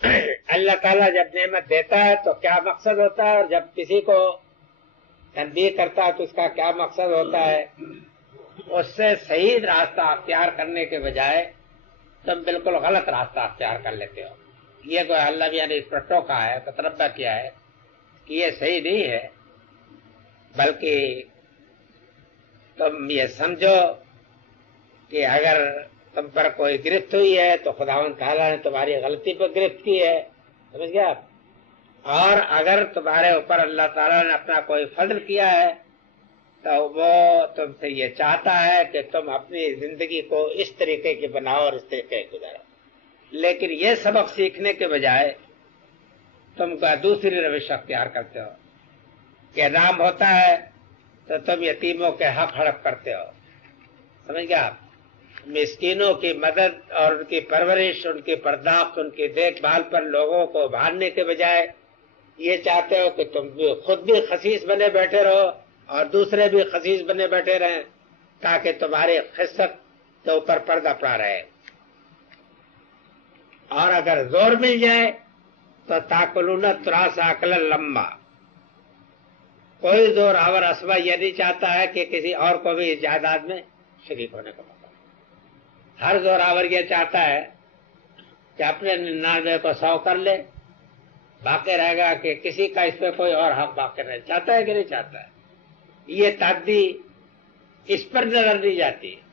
اللہ تعالیٰ جب نعمت دیتا ہے تو کیا مقصد ہوتا ہے، اور جب کسی کو تنبیہ کرتا ہے تو اس کا کیا مقصد ہوتا ہے، اس سے صحیح راستہ اختیار کرنے کے بجائے تم بالکل غلط راستہ اختیار کر لیتے ہو۔ یہ کوئی اللہ بھی نے اس پر ٹوکا ہے، تتربع کیا ہے کہ یہ صحیح نہیں ہے، بلکہ تم یہ سمجھو کہ اگر تم پر کوئی گرفت ہوئی ہے تو خداوند تعالیٰ نے تمہاری غلطی پر گرفت کی ہے، سمجھ گیا آپ؟ اور اگر تمہارے اوپر اللہ تعالیٰ نے اپنا کوئی فضل کیا ہے تو وہ تم سے یہ چاہتا ہے کہ تم اپنی زندگی کو اس طریقے کی بناؤ اور اس طریقے کی گزارو، لیکن یہ سبق سیکھنے کے بجائے تم کا دوسری روش اختیار کرتے ہو کہ نام ہوتا ہے تو تم یتیموں کے حق ہڑپ کرتے ہو، سمجھ گیا آپ؟ مسکینوں کی مدد اور ان کی پرورش، ان کی پرداخت، ان کی دیکھ بھال پر لوگوں کو ابھارنے کے بجائے یہ چاہتے ہو کہ تم خود بھی خسیس بنے بیٹھے رہو اور دوسرے بھی خسیس بنے بیٹھے رہیں تاکہ تمہاری خست کے اوپر پردہ پڑا رہے، اور اگر زور مل جائے تو تاکلون تراث عقلا لما، کوئی زور آور اسبا یہ نہیں چاہتا ہے کہ کسی اور کو بھی اس جائیداد میں شریک ہونے کا موقع۔ ہر زور آور یہ چاہتا ہے کہ اپنے 99 کو 100 کر لے، باقی رہے گا کہ کسی کا اس پہ کوئی اور حق باقی رہے، چاہتا ہے کہ نہیں چاہتا ہے؟ یہ تعدی اس پر نظر دی جاتی ہے۔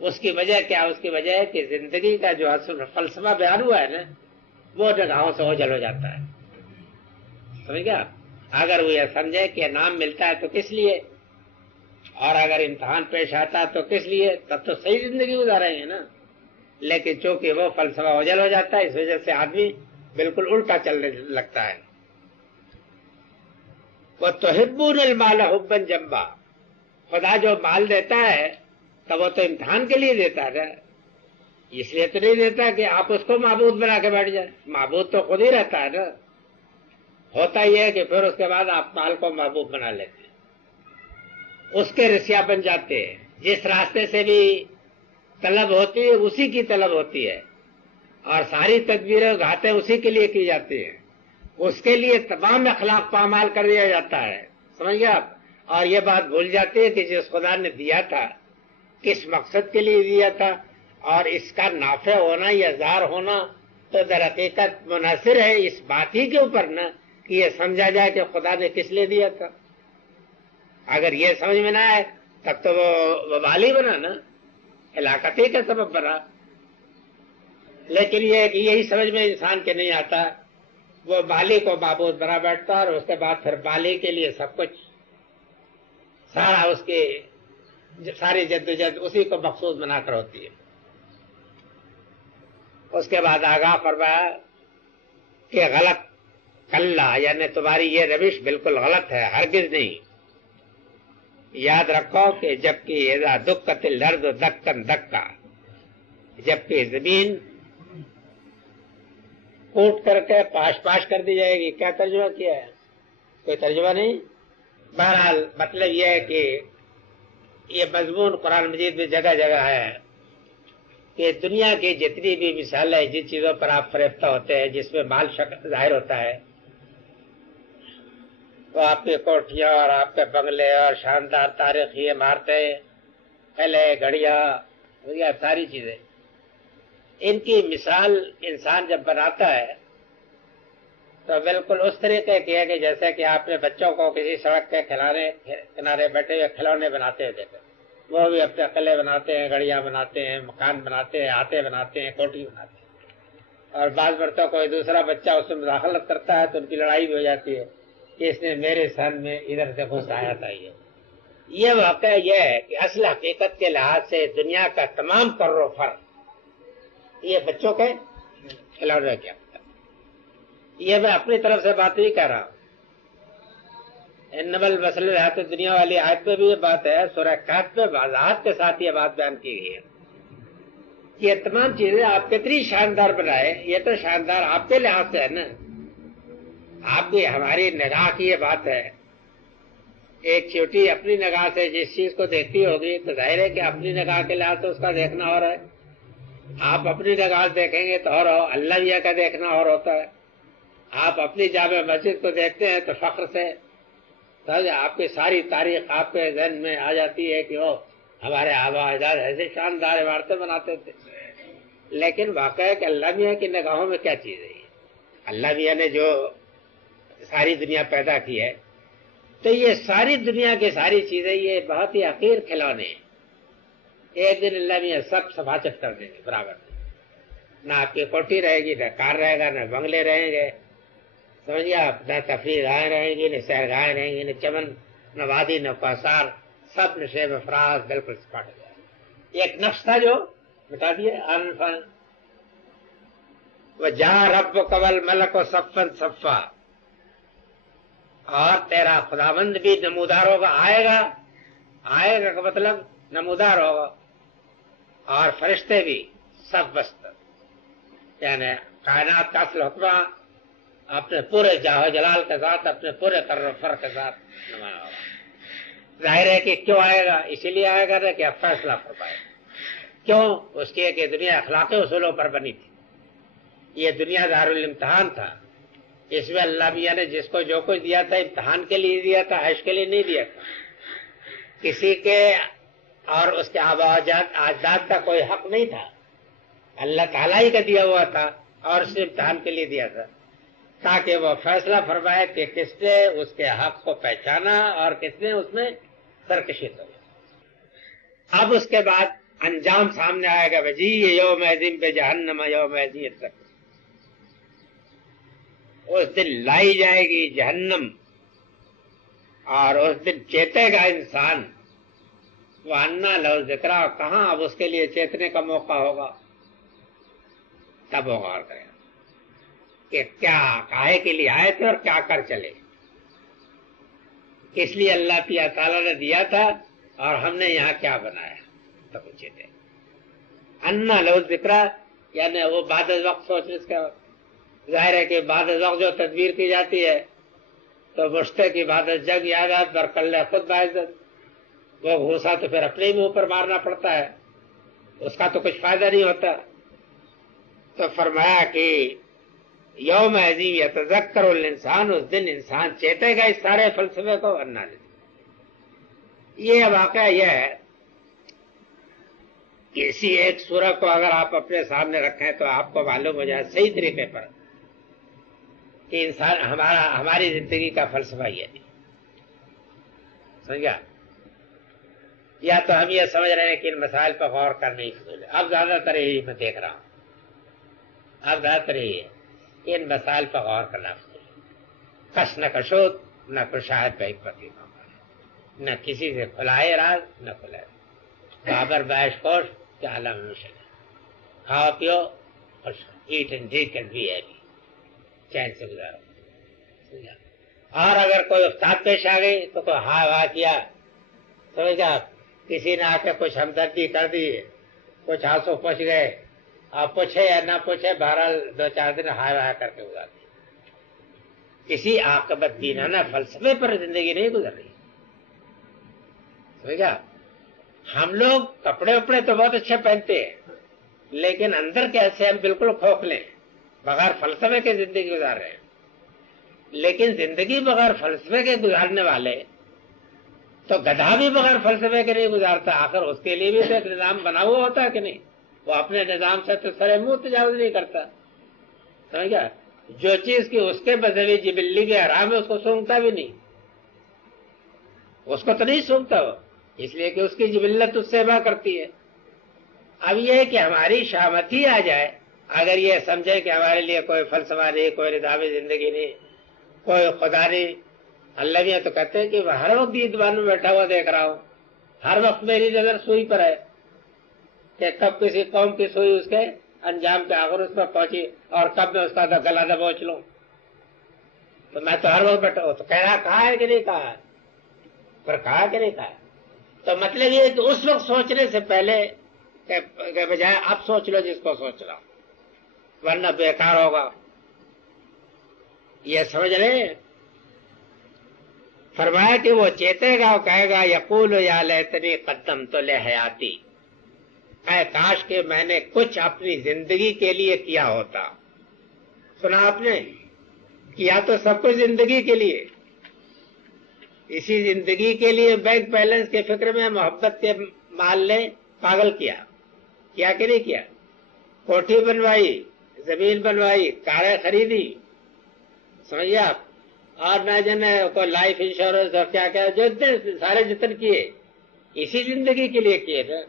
اس کی وجہ کیا؟ اس کی وجہ ہے کہ زندگی کا جو اصل فلسفہ بیان ہوا ہے نا، وہ نگاہوں سے اوجھل ہو جاتا ہے، سمجھ گیا؟ اگر وہ یہ سمجھے کہ نام ملتا ہے تو کس لیے، اور اگر امتحان پیش آتا ہے تو کس لیے، تب تو صحیح زندگی گزاریں گے نا۔ لیکن چونکہ وہ فلسفہ اوجھل ہو جاتا ہے، اس وجہ سے آدمی بالکل الٹا چلنے لگتا ہے۔ وَتُحِبُّونَ الْمَالَ حُبًّا جَمًّا، خدا جو مال دیتا ہے تو وہ تو امتحان کے لیے دیتا ہے، اس لیے تو نہیں دیتا کہ آپ اس کو معبود بنا کے بیٹھ جائیں، معبود تو خود ہی رہتا ہے نا۔ ہوتا یہ ہے کہ پھر اس کے بعد آپ مال کو معبود بنا لیتے ہیں، اس کے رسیا بن جاتے ہیں، جس راستے سے بھی طلب ہوتی ہے اسی کی طلب ہوتی ہے، اور ساری تدبیریں گھاتے اسی کے لیے کی جاتی ہیں، اس کے لیے تمام اخلاق پامال کر دیا جاتا ہے، سمجھ گئے آپ؟ اور یہ بات بھول جاتی ہے کہ جس خدا نے دیا تھا کس مقصد کے لیے دیا تھا، اور اس کا نافع ہونا یا زار ہونا تو در حقیقت منحصر ہے اس بات ہی کے اوپر نا کہ یہ سمجھا جائے کہ خدا نے کس لیے دیا تھا۔ اگر یہ سمجھ میں نہ آئے تب تو وہ وبالی بنا نا، ہلاکتی کا سبب بنا۔ لیکن یہ کہ یہی سمجھ میں انسان کے نہیں آتا، وہ بالی کو معبود بنا بیٹھتا اور اس کے بعد پھر بالی کے لیے سب کچھ، سارا اس کی ساری جدوجہد اسی کو مقصود بنا کر ہوتی ہے۔ اس کے بعد آگاہ فرمایا کہ غلط کلا، یعنی تمہاری یہ روش بالکل غلط ہے، ہرگز نہیں۔ یاد رکھو کہ جبکہ اذا دکت الارض دکن دکا، جبکہ زمین کوٹ کر کے پاش پاش کر دی جائے گی۔ کیا ترجمہ کیا ہے؟ کوئی ترجمہ نہیں؟ بہرحال مطلب یہ ہے کہ یہ مضمون قرآن مجید میں جگہ جگہ ہے کہ دنیا کی جتنی بھی مثالیں جن چیزوں پر آپ فریفتہ ہوتے ہیں جس میں مال ظاہر ہوتا ہے، تو آپ کی کوٹھیاں اور آپ کے بنگلے اور شاندار تاریخی عمارتیں، قلعے، گھڑیاں، ساری چیزیں، ان کی مثال انسان جب بناتا ہے تو بالکل اس طریقے کی ہے کہ جیسے کہ آپ نے بچوں کو کسی سڑک کے کنارے بیٹھے ہوئے کھلونے بناتے ہیں، دیکھیں وہ بھی اپنے قلعے بناتے ہیں، گھڑیاں بناتے ہیں، مکان بناتے ہیں، آتے بناتے ہیں، کوٹھی بناتے ہیں، اور بعض مرتبہ کوئی دوسرا بچہ اس میں مداخلت کرتا ہے تو ان کی لڑائی بھی ہو جاتی ہے کہ اس نے میرے سن میں ادھر سے گھس آیا تھا۔ یہ واقعہ یہ ہے کہ اصل حقیقت کے لحاظ سے دنیا کا تمام کر و فر یہ بچوں کے کھلونے کیا، یہ میں اپنی طرف سے بات نہیں کہہ رہا ہوں۔ انما المثل الحیات الدنیا والی آیت میں بھی یہ بات ہے، سورہ کہف میں وضاحت کے ساتھ یہ بات بیان کی گئی ہے کہ یہ تمام چیزیں آپ کتنی شاندار بنائے، یہ تو شاندار آپ کے لحاظ سے ہے نا، آپ کی ہماری نگاہ کی یہ بات ہے۔ ایک چیوٹی اپنی نگاہ سے جس چیز کو دیکھتی ہوگی تو ظاہر ہے کہ اپنی نگاہ کے لحاظ سے اس کا دیکھنا ہو رہا ہے، آپ اپنی نگاہ دیکھیں گے تو اور اللہ میاں کا دیکھنا اور ہوتا ہے. آپ اپنی جامع مسجد کو دیکھتے ہیں تو فخر سے آپ کی ساری تاریخ آپ کے ذہن میں آ جاتی ہے کہ وہ ہمارے آبا اجداد ایسے شاندار عمارتیں بناتے تھے. لیکن واقعہ ہے کہ اللہ میاں کی نگاہوں میں کیا چیز ہے یہ؟ اللہ میاں نے جو ساری دنیا پیدا کی ہے تو یہ ساری دنیا کی ساری چیزیں یہ بہت ہی حقیر کھلونے ہیں. ایک دن اللہ میاں سب سفاچت کر دیں گے برابر. نہ آپ کی کوٹھی رہے گی، نہ کار رہے گا، نہ بنگلے رہیں گے، سمجھیے آپ، نہ تفریح گاہیں رہیں گی، نہ سیر گاہیں رہیں گی، نہ چمن، نہ وادی، نہ کوثار، سب نشیب افراز بالکل سپاٹ ہو جائے. ایک نفس تھا جو بتا دیے انفن وہ جا رب و قبل ملک و صفن صفا، اور تیرا خداوند بھی نمودار ہوگا، آئے گا کا مطلب نمودار ہوگا، اور فرشتے بھی سب بست، یعنی کائنات کا اصل حکمہ اپنے پورے جاہ جلال کے ساتھ، اپنے پورے قرر و فر کے ساتھ نمایا ہوگا. ظاہر ہے کہ کیوں آئے گا؟ اسی لیے آئے گا کہ اب فیصلہ فرمائے. کیوں؟ اس کی کہ دنیا اخلاقی اصولوں پر بنی تھی. یہ دنیا دارالامتحان تھا. اس میں اللہ میاں نے جس کو جو کچھ دیا تھا امتحان کے لیے دیا تھا، عیش کے لیے نہیں دیا تھا. کسی کے اور اس کے آبا اجداد کا کوئی حق نہیں تھا، اللہ تعالیٰ ہی کا دیا ہوا تھا، اور اس نے امتحان کے لیے دیا تھا تاکہ وہ فیصلہ فرمائے کہ کس نے اس کے حق کو پہچانا اور کس نے اس میں سرکشی کی. اب اس کے بعد انجام سامنے آئے گا، بجی یوم دن پہ جہنم یوم تک، اس دن لائی جائے گی جہنم، اور اس دن چیتے گا انسان. وہ انا لو ذکرہ، کہاں اب اس کے لیے چیتنے کا موقع ہوگا؟ تب وہ غور کرے کہ کیا کاہے کے لیے آئے تھے اور کیا کر چلے، کس لیے اللہ تعالیٰ نے دیا تھا اور ہم نے یہاں کیا بنایا. تو پوچھے تھے انا لو ذکرہ، یعنی وہ بعد از وقت سوچنے کا. ظاہر ہے کہ بعد از وقت جو تدبیر کی جاتی ہے تو مشتے کی بعد از جنگ یادات برکل خود باعزت، وہ گھوسا تو پھر اپنے منہ پر مارنا پڑتا ہے، اس کا تو کچھ فائدہ نہیں ہوتا. تو فرمایا کہ یوم عظیم یتذکر الانسان، اس دن انسان چیتے گا اس سارے فلسفے کو. ورنہ یہ واقعہ یہ ہے کہ اسی ایک سورہ کو اگر آپ اپنے سامنے رکھیں تو آپ کو معلوم ہو جائے صحیح طریقے پر کہ انسان ہماری زندگی کا فلسفہ یہ نہیں. سمجھا؟ یا تو ہم یہ سمجھ رہے ہیں کہ ان مسائل پر غور کرنے کی فضول ہے. اب زیادہ تر یہی میں دیکھ رہا ہوں، اب زیادہ تر یہی ہے کہ ان مسائل پر غور کرنا فضول ہے. کس نہ کشود، نہ کوئی شاہد بہ حکمت، نہ کسی سے کھلائے راز نہ کھلائے. بابر بیش کوش کہ عالم مشن، کھاؤ پیو خوش، eat and drink and be happy, چین سے گزارو. اور اگر کوئی استاد پیش آ گئی تو کوئی ہاں واہ کیا، سمجھا، کسی نے آ کے کچھ ہمدردی کر دی، کچھ آنسو پوچھ گئے، آپ پوچھے یا نہ پوچھے، بہرحال 2-4 دن ہائے وائے کر کے گزار دی. کسی عاقبت بینانہ فلسفے پر زندگی نہیں گزر رہی. سمجھا؟ ہم لوگ کپڑے وپڑے تو بہت اچھے پہنتے ہیں، لیکن اندر کیسے ہم بالکل کھوکھلے بغیر فلسفے کے زندگی گزار رہے ہیں. لیکن زندگی بغیر فلسفے کے گزارنے والے تو گدھا بھی بغیر فلسفے کے نہیں گزارتا. آخر اس کے لیے بھی تو ایک نظام بنا ہوا ہوتا ہے کہ نہیں؟ وہ اپنے نظام سے تو سرے منہ تجاوز نہیں کرتا. سمجھا؟ جو چیز کی اس کے مذہبی جبلی کے حرام ہے اس کو سونگتا بھی نہیں، اس کو تو نہیں سونگتا وہ، اس لیے کہ اس کی جبلت اس سے بات کرتی ہے. اب یہ ہے کہ ہماری شامتی آ جائے، اگر یہ سمجھے کہ ہمارے لیے کوئی فلسفہ نہیں، کوئی نظام زندگی نہیں، کوئی خدا نہیں. اللہ بھی تو کہتے ہیں کہ میں ہر وقت دیدبان میں بیٹھا ہوا دیکھ رہا ہوں، ہر وقت میری نظر سوئی پر ہے کہ کب کسی قوم کی سوئی اس کے انجام کے آخر اس پر پہنچی اور کب میں اس کا گلا دبوچ لوں. تو میں تو ہر وقت بیٹھا ہوں. تو کہہ رہا کہا ہے کہ نہیں کہا ہے، پر کہا کہ نہیں کہا. تو مطلب یہ ہے کہ اس وقت سوچنے سے پہلے کہ بجائے اب سوچ لو جس کو سوچ رہا، ورنہ بیکار ہوگا. یہ سمجھ رہے؟ فرمایا کہ وہ چیتے گا اور کہے گا یقول یا لیتنی قدمت لحیاتی، اے کاش کہ میں نے کچھ اپنی زندگی کے لیے کیا ہوتا. سنا آپ نے؟ کیا تو سب کچھ زندگی کے لیے. اسی زندگی کے لیے بینک بیلنس کے فکر میں محبت کے مال نے پاگل کیا کہ نہیں کیا؟ کوٹھی بنوائی، زمین بنوائی، کاریں خریدی، سمجھیے آپ، اور نہ جانے کو لائف انشورنس اور کیا کیا جو سارے جتن کیے اسی زندگی کے لیے کیے تھے.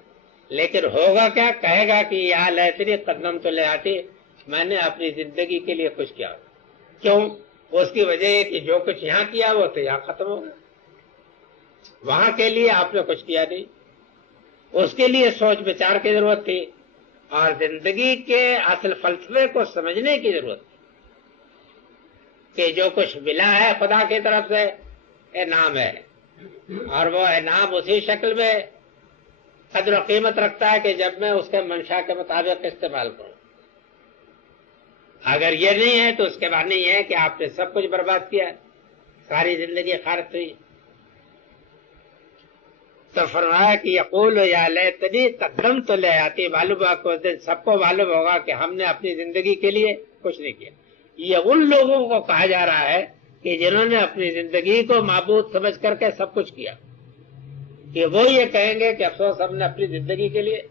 لیکن ہوگا کیا؟ کہے گا کہ یا لیتنی قدمت لحیاتی، میں نے اپنی زندگی کے لیے کچھ کیا. کیوں؟ اس کی وجہ ہے کہ جو کچھ یہاں کیا وہ تو یہاں ختم ہو گیا. وہاں کے لیے آپ نے کچھ کیا نہیں. اس کے لیے سوچ بچار کی ضرورت تھی اور زندگی کے اصل فلسفے کو سمجھنے کی ضرورت تھی کہ جو کچھ ملا ہے خدا کی طرف سے انعام ہے، اور وہ انعام اسی شکل میں قدر و قیمت رکھتا ہے کہ جب میں اس کے منشا کے مطابق استعمال کروں. اگر یہ نہیں ہے تو اس کے معنی یہ ہے کہ آپ نے سب کچھ برباد کیا، ساری زندگی خارج ہوئی. تو فرمایا کہ یقول یا لیتنی قدمت لحیاتی، معلوم ہوا کہ اس دن سب کو معلوم ہوگا کہ ہم نے اپنی زندگی کے لیے کچھ نہیں کیا. یہ ان لوگوں کو کہا جا رہا ہے کہ جنہوں نے اپنی زندگی کو معبود سمجھ کر کے سب کچھ کیا، کہ وہ یہ کہیں گے کہ افسوس ہم نے اپنی زندگی کے لیے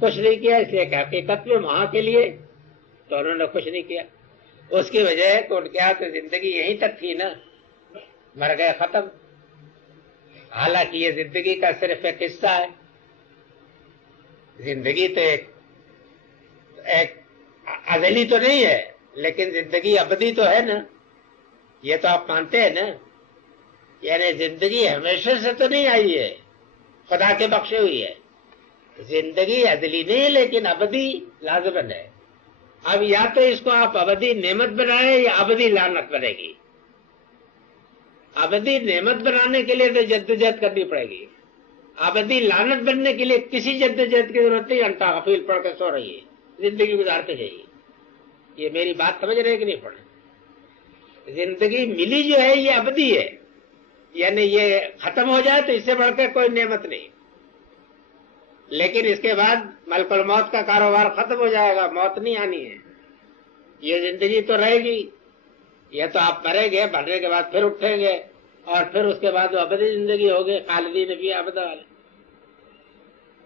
کچھ نہیں کیا. اس لیے کہ حقیقت میں وہاں کے لیے تو انہوں نے کچھ نہیں کیا. اس کی وجہ ہے کہ ان کے ہاتھ زندگی یہیں تک تھی نا، مر گئے ختم. حالانکہ یہ زندگی کا صرف ایک حصہ ہے. زندگی تو ایک ازلی تو نہیں ہے، لیکن زندگی ابدی تو ہے نا. یہ تو آپ مانتے ہیں نا؟ یعنی زندگی ہمیشہ سے تو نہیں آئی ہے، خدا کے بخشے ہوئی ہے. زندگی ازلی نہیں لیکن ابدی لازمن ہے. اب یا تو اس کو آپ ابدی نعمت بنائیں یا ابدی لعنت بنے گی. ابدی نعمت بنانے کے لیے تو جدوجہد کرنی پڑے گی. ابدی لعنت بننے کے لیے کسی جدوجہد کی ضرورت نہیں. انٹا غفیل پڑھ کے سو رہی ہے، زندگی گزارتے جائیے. یہ میری بات سمجھ رہے کہ نہیں پڑھے؟ زندگی ملی جو ہے یہ ابدی ہے، یعنی یہ ختم ہو جائے تو اس سے بڑھ کے کوئی نعمت نہیں. لیکن اس کے بعد ملک الموت کا کاروبار ختم ہو جائے گا، موت نہیں آنی ہے. یہ زندگی تو رہے گی. یہ تو آپ مریں گے، مرنے کے بعد پھر اٹھیں گے اور پھر اس کے بعد وہ ابدی زندگی ہوگی، خالدین فیہا ابدا والی.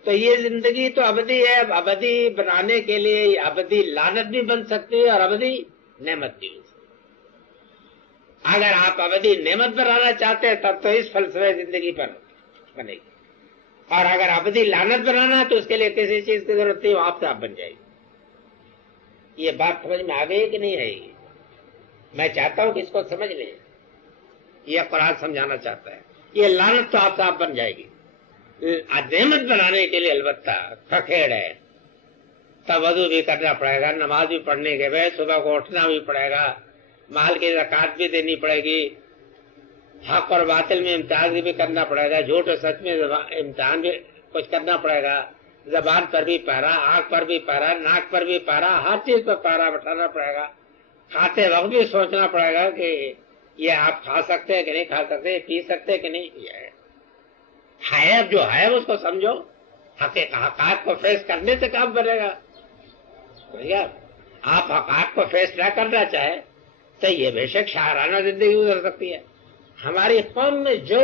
تو یہ زندگی تو ابدی ہے. اب ابدی بنانے کے لیے یہ ابدی لعنت بھی بن سکتی ہے اور ابدی نعمت بھی بن سکتی ہے. اگر آپ ابدی نعمت بنانا چاہتے ہیں تب تو اس فلسفے زندگی پر بنے گی، اور اگر ابدی لعنت بنانا ہے تو اس کے لیے کسی چیز کی ضرورت نہیں، آپ سے آپ بن جائے گی. یہ بات سمجھ میں آ گئی کہ نہیں آئے گی؟ میں چاہتا ہوں کہ اس کو سمجھ لیں. یہ قرآن سمجھانا چاہتا ہے. یہ لعنت تو آپ سے آپ بن جائے گی. نعمت بنانے کے لیے البتہ کھکھیڑ ہے. توضو بھی کرنا پڑے گا، نماز بھی پڑھنے کے بعد صبح کو اٹھنا بھی پڑے گا، مال کی زکات بھی دینی پڑے گی، حق اور باطل میں امتیاز بھی کرنا پڑے گا، جھوٹ اور سچ میں امتحان بھی کچھ کرنا پڑے گا، زبان پر بھی پہرا، آنکھ پر بھی پہرا، ناک پر بھی پہرا، ہر چیز پر پہرا بٹھانا پڑے گا. کھاتے وقت بھی سوچنا پڑے گا کہ یہ آپ کھا سکتے ہیں کہ نہیں کھا سکتے، پی سکتے ہیں کہ نہیں. ہے جو ہے اس کو سمجھو. حقائق کو فیس کرنے سے کام بنے گا. آپ حقائق کو فیس نہ کرنا چاہے تو یہ بے شک شاعرانہ زندگی گزر سکتی ہے. ہماری قوم میں جو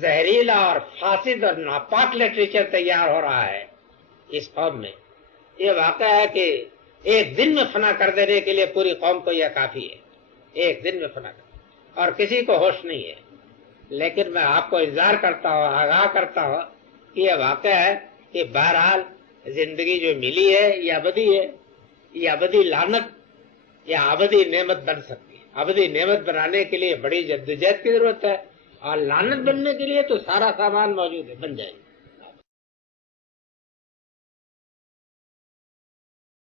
زہریلا اور فاسد اور ناپاک لٹریچر تیار ہو رہا ہے اس قوم میں، یہ واقعہ ہے کہ ایک دن میں فنا کر دینے کے لیے پوری قوم کو یہ کافی ہے. ایک دن میں فنا کر، اور کسی کو ہوش نہیں ہے. لیکن میں آپ کو انذار کرتا ہوں، آگاہ کرتا ہوں کہ یہ واقعہ ہے کہ بہرحال زندگی جو ملی ہے یہ ابدی ہے. یہ ابدی لعنت یا ابدی نعمت بن سکتی ہے. ابدی نعمت بنانے کے لیے بڑی جدوجہد کی ضرورت ہے، اور لعنت بننے کے لیے تو سارا سامان موجود ہے، بن جائے گا.